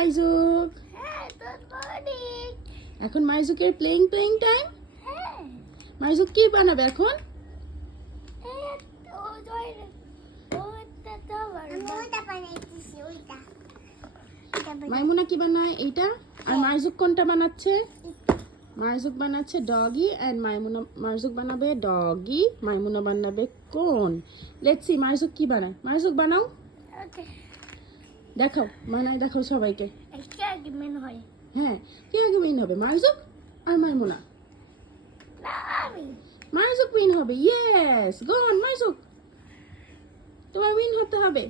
মাইজুক। হ্যাঁ, good morning. এখন মাইজুকের playing time. হ্যাঁ, মাইজুক কি বানাবে এখন? এই তো ওইটা তো ওইটা বানাইতেছি ওইটা। মাইমুনা কি বানায় এইটা? আর মাইজুক কোনটা বানাচ্ছে? মাইজুক বানাচ্ছে ডগি এন্ড মাইজুক বানাবে ডগি, মাইমুনা বানাবে কোন। লেটস সি মাইজুক কি বানায়। মাইজুক বানাও, ওকে, দেখাও, বানাই দেখাও সবাইকে। একটা আর্গুমেন্ট হয় হ্যাঁ, কে আগে উইন হবে, মাইজুক আর মাইমুনা? না আমি। মাইজুক উইন হবে। ইয়েস, গো অন মাইজুক, তোমার উইন হতে হবে।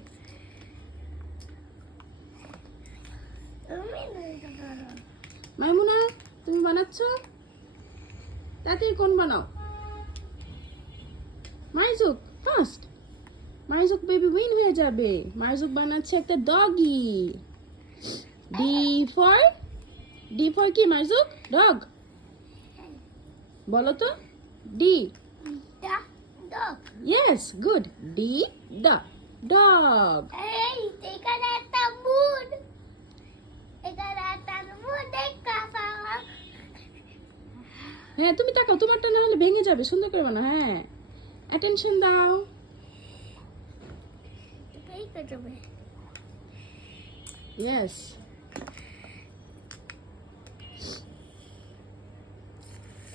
তুমি নিতে পারো। মাইমুনা তুমি বানাচ্ছ, তাড়াতাড়ি কোন বানাও। মাইজুক ফার্স্ট, মাইজুক বেবি উইন হয়ে যাবে। মাইজুক বানাচ্ছে একটা ডগি। ডি ফর কি মাইজুক? ডগ বলো তো। D. The dog. Yes, good. The dog. এই এখানে একটা মুড, এখানে একটা মুড দেখা পাওয়া। হ্যাঁ তুমি তাকাও, তোমারটা না হলে ভেঙে যাবে। সুন্দর করে বানাও। হ্যাঁ, অ্যাটেনশন দাও। এই করবে। Yes,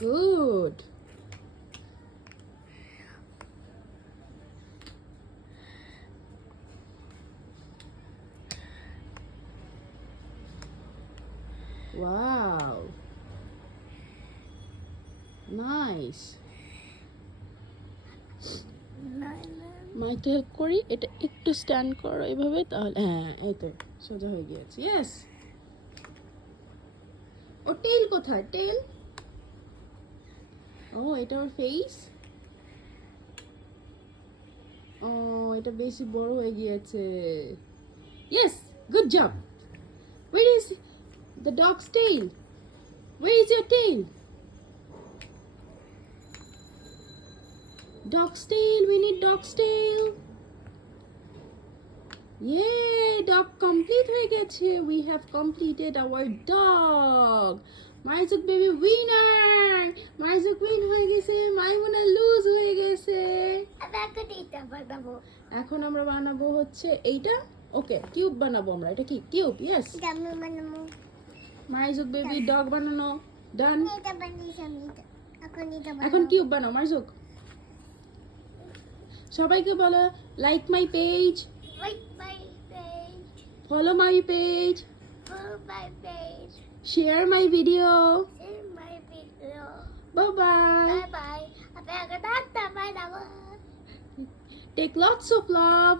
good. Wow, nice. মাইকে হেল্প করি, এটা একটু স্ট্যান্ড করো এভাবে, তাহলে হ্যাঁ এই তো সোজা হয়ে গিয়েছে। ইয়েস। ও টেল কোথায়? টেল, ও এটা ওর ফেস। ও এটা বেশি বড় হয়ে গিয়েছে। Yes, good job. Where is the dog's tail? Where is your tail? Dog's tail, we need dog's tail. Yay, dog complete হয়ে গেছে। We have completed our dog. Maijuk baby winner. Maijuk win হয়ে গেছে, মাইমুনা লুজ হয়ে গেছে। আমি একটা দিতে পারবো। এখন আমরা বানাবো হচ্ছে এইটা। ওকে, কিউব বানাবো আমরা। এটা কি কিউব? ইয়েস। এটা আমি বানাবো। মাইজুক বেবি ডগ বানানো ডান। এটা বানিয়েছি আমি। এখন এটা এখন কিউব বানাও মাইজুক। সবাইকে বলো like my page, Like my page, follow my page, follow my page, share my video. share my video. Bye bye. Bye bye. I'll be a good doctor. Bye now. Take lots of love.